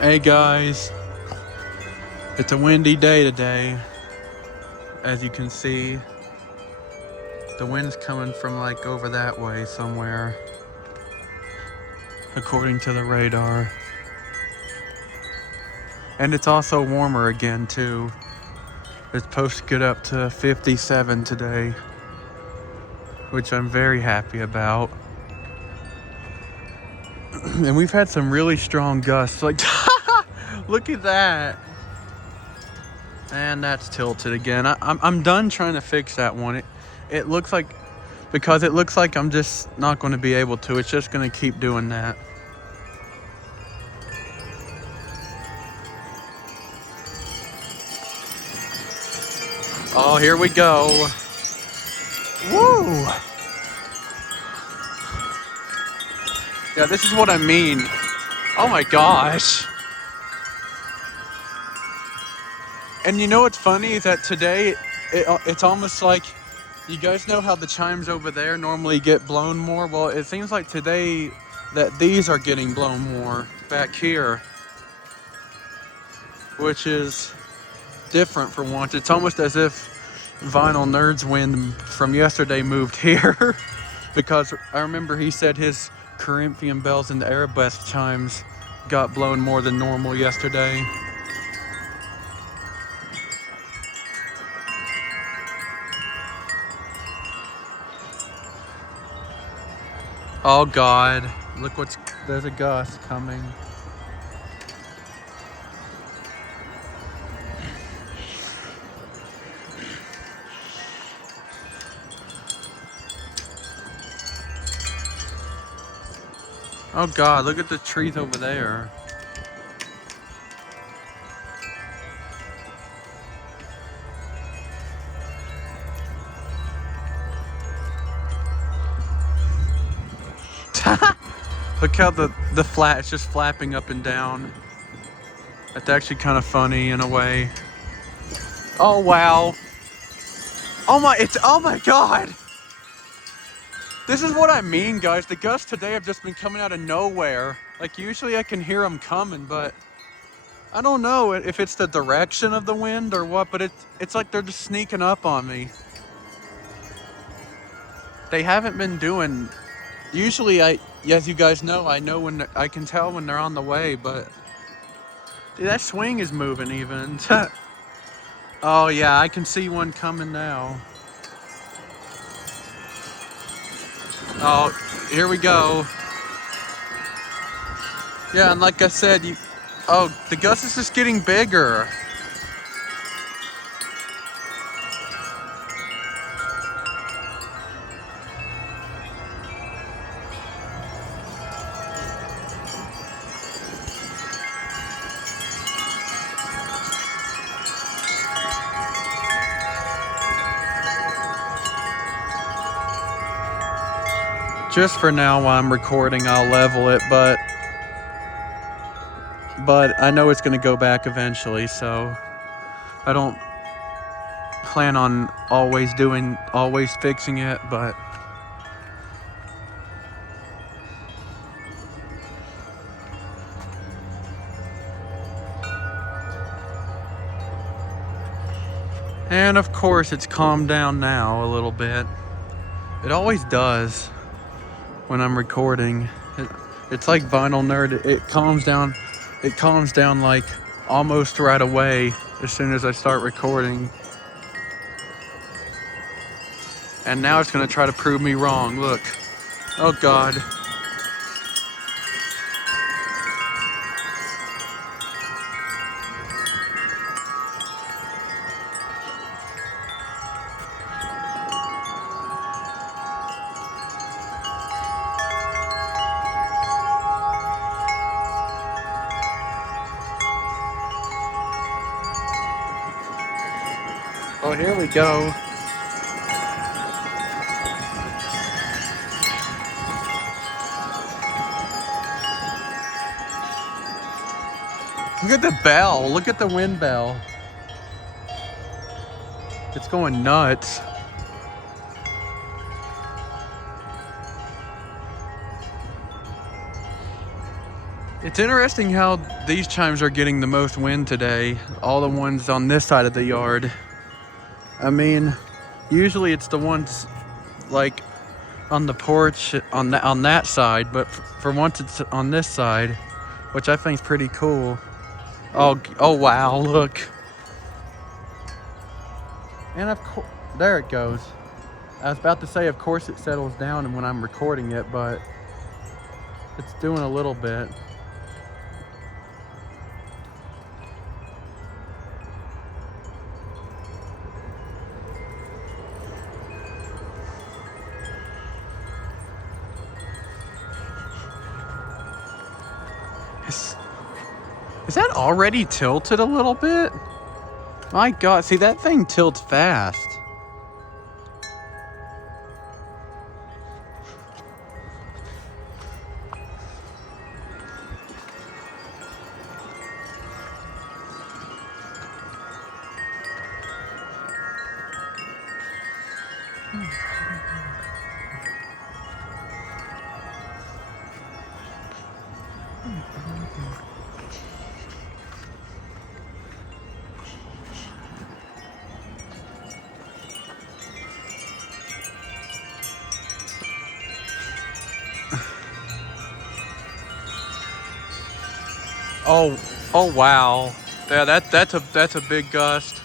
Hey guys, it's a windy day today. As you can see, the wind's coming from like over that way somewhere, according to the radar. And it's also warmer again too. It's supposed to get up to 57 today, which I'm very happy about. And we've had some really strong gusts, like look at that. And that's tilted again. I'm done trying to fix that one. It looks like, because it looks like I'm just not going to be able to. It's just going to keep doing that. Oh, here we go. Woo! Yeah, this is what I mean. Oh my gosh. And you know what's funny is that today, it's almost like, you guys know how the chimes over there normally get blown more? Well, it seems like today that these are getting blown more back here, which is different for once. It's almost as if Vinyl Nerd's wind from yesterday moved here because I remember he said his Corinthian bells and arabesque chimes got blown more than normal yesterday. Oh God, look there's a gust coming. Oh God, look at the trees over there. Look how the flat is just flapping up and down. That's actually kind of funny in a way. Oh wow. Oh my God. This is what I mean, guys. The gusts today have just been coming out of nowhere. Like usually I can hear them coming, but I don't know if it's the direction of the wind or what, but it's like they're just sneaking up on me. They haven't been doing, usually as you guys know, I know when I can tell when they're on the way, but dude, that swing is moving even. Oh yeah, I can see one coming now. Oh, here we go. Yeah, and like I said, oh, the gust is just getting bigger. Just for now while I'm recording, I'll level it, but I know it's gonna go back eventually, so I don't plan on always fixing it, but and of course it's calmed down now a little bit. It always does when I'm recording. It's like Vinyl Nerd. It calms down like almost right away as soon as I start recording. And now it's gonna try to prove me wrong. Look. Oh God. Oh, here we go. Look at the bell. Look at the wind bell. It's going nuts. It's interesting how these chimes are getting the most wind today. All the ones on this side of the yard. I mean, usually it's the ones like on the porch on that side, but for once it's on this side, which I think is pretty cool. Oh wow, look. And of course, there it goes. I was about to say, of course it settles down and when I'm recording it, but it's doing a little bit. Is that already tilted a little bit? My God, see that thing tilts fast. Oh wow. Yeah, that's a big gust.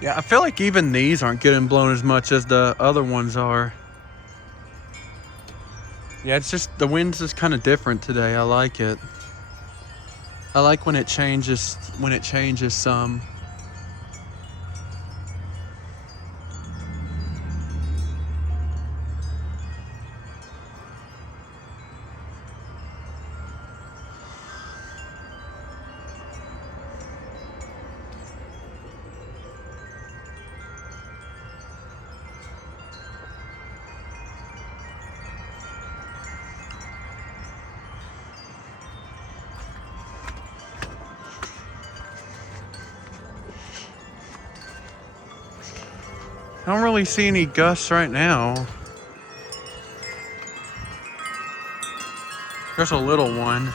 Yeah, I feel like even these aren't getting blown as much as the other ones are. Yeah, it's just the wind's just kind of different today. I like it. I like when it changes some. I don't really see any gusts right now. There's a little one.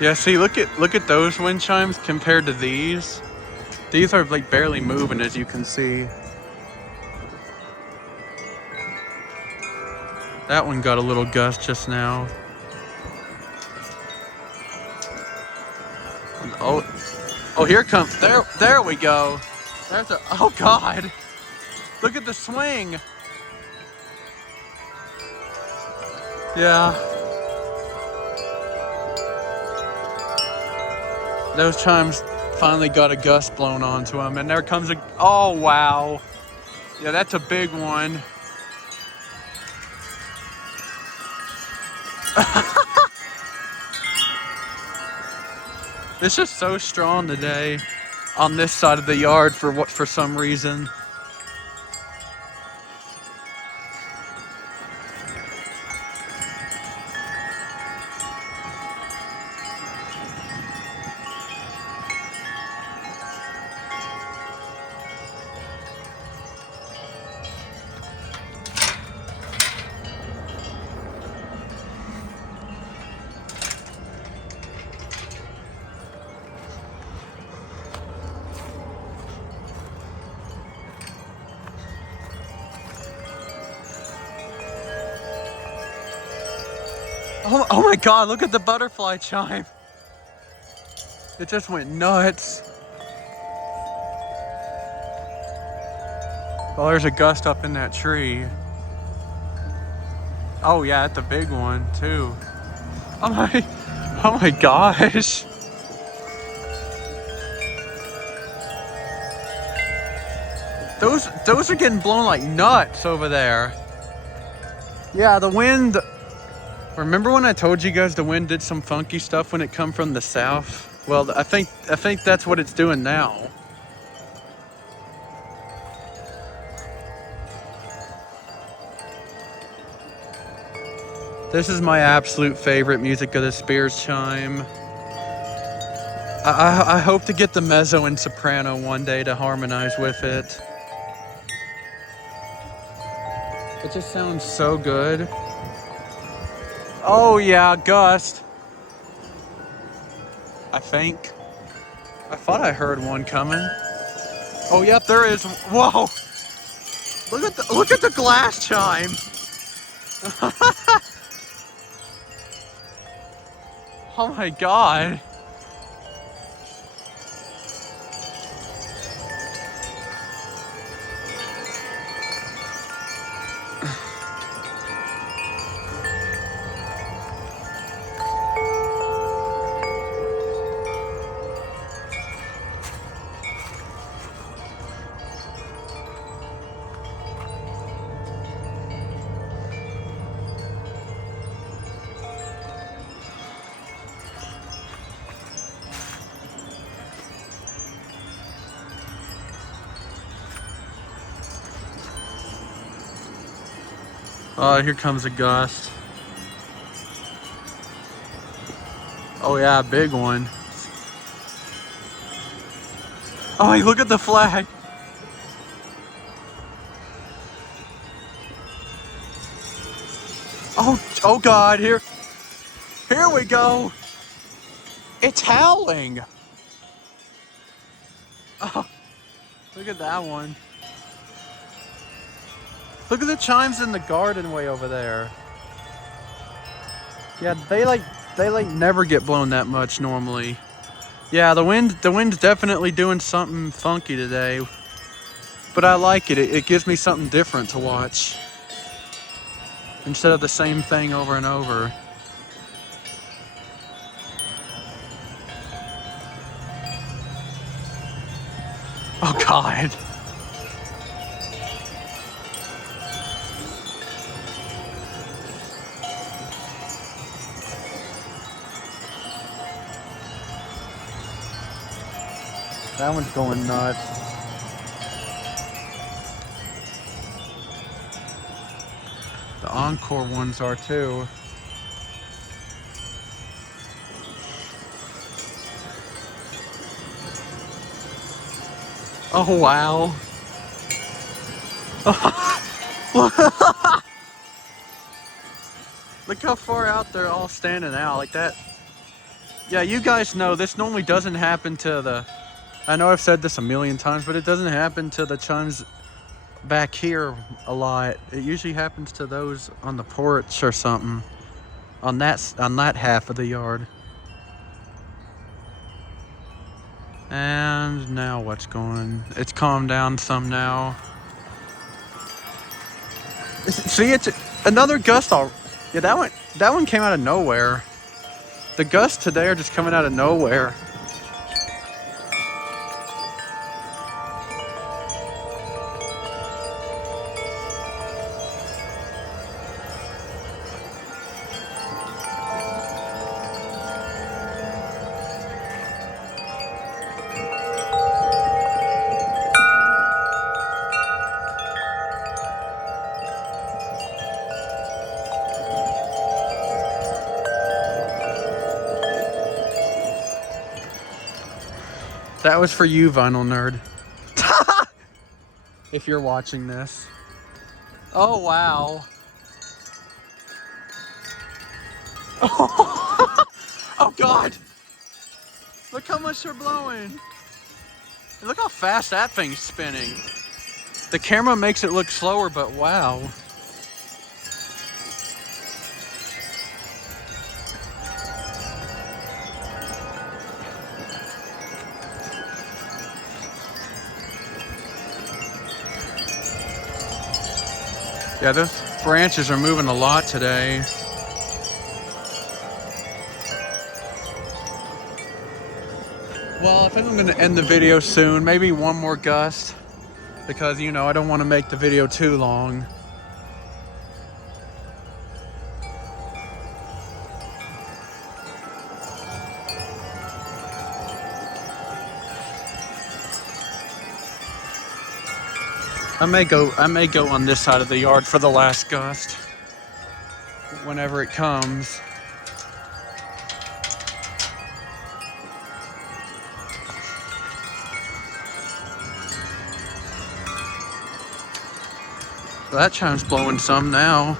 Yeah, see, look at those wind chimes compared to these. These are like barely moving, as you can see. That one got a little gust just now. Oh, here comes, there we go. Oh God. Look at the swing. Yeah. Those chimes finally got a gust blown onto them, and there comes oh wow. Yeah, that's a big one. It's just so strong today on this side of the yard for some reason. Oh my God, look at the butterfly chime. It just went nuts. Oh, there's a gust up in that tree. Oh yeah, that's a big one too. Oh my, oh my gosh. Those are getting blown like nuts over there. Yeah, the wind. Remember when I told you guys the wind did some funky stuff when it come from the south? Well, I think that's what it's doing now. This is my absolute favorite music of the Spears chime. I hope to get the mezzo and soprano one day to harmonize with it. It just sounds so good. Oh yeah, gust. I think. I thought I heard one coming. Oh yep, there is. Whoa! Look at the glass chime. Oh my god. Here comes a gust. Oh yeah, big one. Oh, hey, look at the flag. Oh God, here we go. It's howling. Oh, look at that one. Look at the chimes in the garden way over there. Yeah, they never get blown that much normally. Yeah, the wind's definitely doing something funky today. But I like it. It gives me something different to watch. Instead of the same thing over and over. Oh God. That one's going nuts. The encore ones are too. Oh wow. Look how far out they're all standing out like that. Yeah, you guys know this normally doesn't happen to the, I know I've said this a million times, but it doesn't happen to the chimes back here a lot. It usually happens to those on the porch or something, on that half of the yard. And now what's going? It's calmed down some now. See, it's another gust. Yeah, that one came out of nowhere. The gusts today are just coming out of nowhere. That was for you, Vinyl Nerd. If you're watching this. Oh, wow. Oh, God. Look how much they're blowing. Look how fast that thing's spinning. The camera makes it look slower, but wow. Yeah, those branches are moving a lot today. Well, I think I'm gonna end the video soon. Maybe one more gust, because you know I don't want to make the video too long. I may go on this side of the yard for the last gust whenever it comes. So that chime's blowing some now.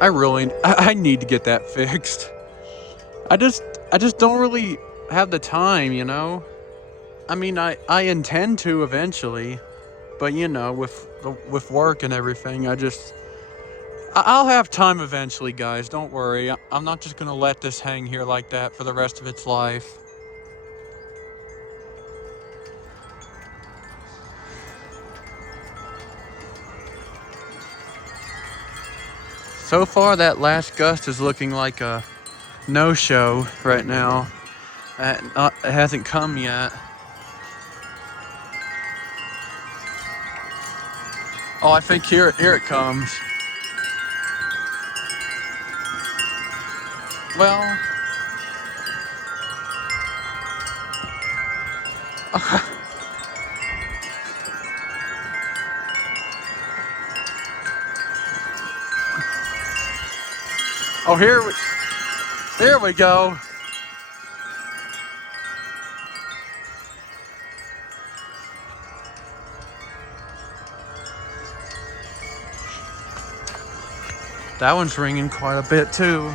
I need to get that fixed. I just don't really have the time, you know? I mean, I intend to eventually, but you know, with work and everything, I'll have time eventually, guys. Don't worry. I'm not just gonna let this hang here like that for the rest of its life. So far, that last gust is looking like a no-show right now. It hasn't come yet. Oh, I think here it comes. Well, oh, here we go. That one's ringing quite a bit too.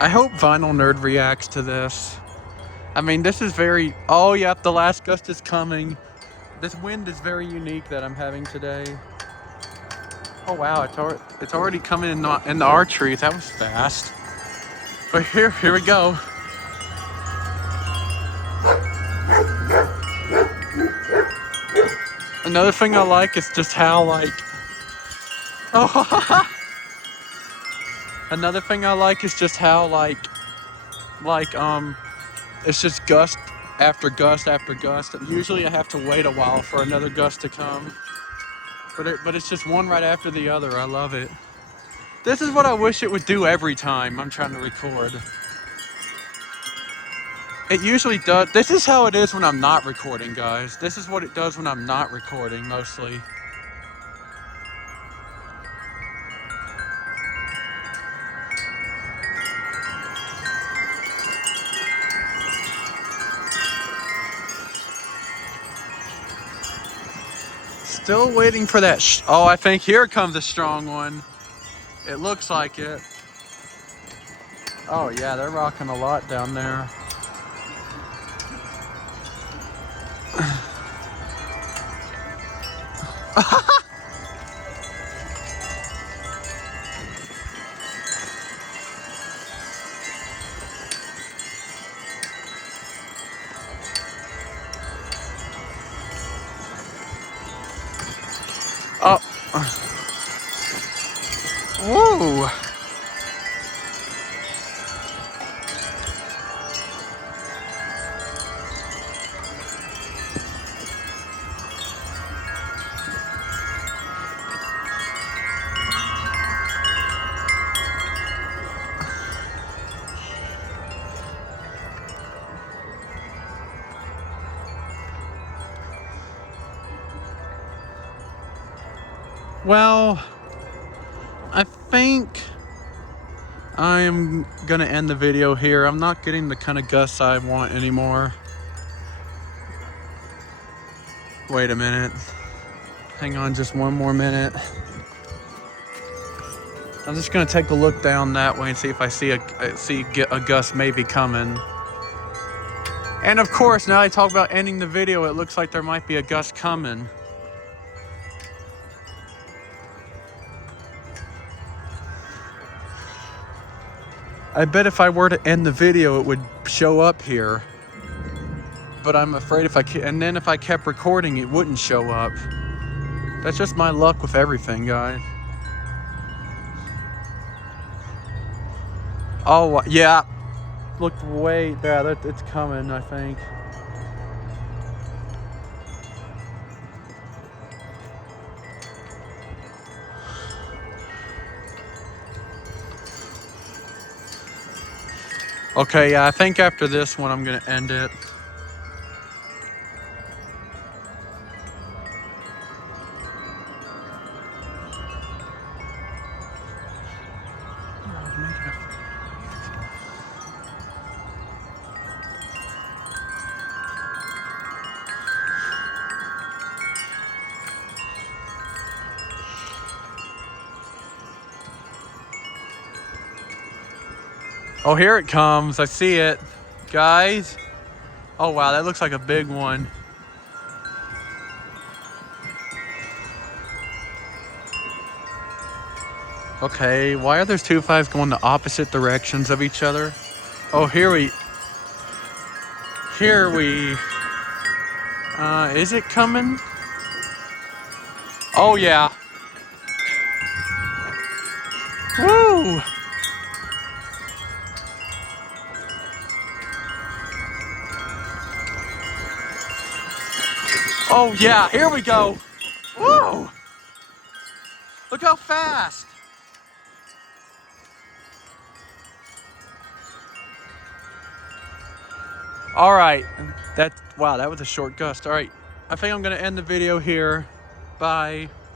I hope Vinyl Nerd reacts to this. I mean, this is very... Oh, yep, the last gust is coming. This wind is very unique that I'm having today. Oh, wow, it's already coming in our trees. That was fast. But here we go. Another thing I like is just how, like... Oh, another thing I like is just how, it's just gust after gust after gust. Usually I have to wait a while for another gust to come. But it's just one right after the other. I love it. This is what I wish it would do every time I'm trying to record. It usually does. This is how it is when I'm not recording, guys. This is what it does when I'm not recording, mostly. Still waiting for that. Oh, I think here comes a strong one. It looks like it. Oh yeah, they're rocking a lot down there. Oh. Whoa. Well, I think I am gonna end the video here. I'm not getting the kind of gusts I want anymore. Wait a minute. Hang on just one more minute. I'm just gonna take a look down that way and see if I see a gust maybe coming. And of course, now I talk about ending the video, it looks like there might be a gust coming. I bet if I were to end the video, it would show up here. But I'm afraid if I kept recording, it wouldn't show up. That's just my luck with everything, guys. Oh, yeah. Look, wait, yeah, it's coming, I think. Okay, yeah, I think after this one, I'm gonna end it. Oh, here it comes. I see it. Guys. Oh, wow, that looks like a big one. Okay, why are there 2.5s going the opposite directions of each other? Oh, is it coming? Oh, yeah. Woo! Oh, yeah, here we go. Woo! Look how fast. All right, wow, that was a short gust. All right, I think I'm gonna end the video here. Bye.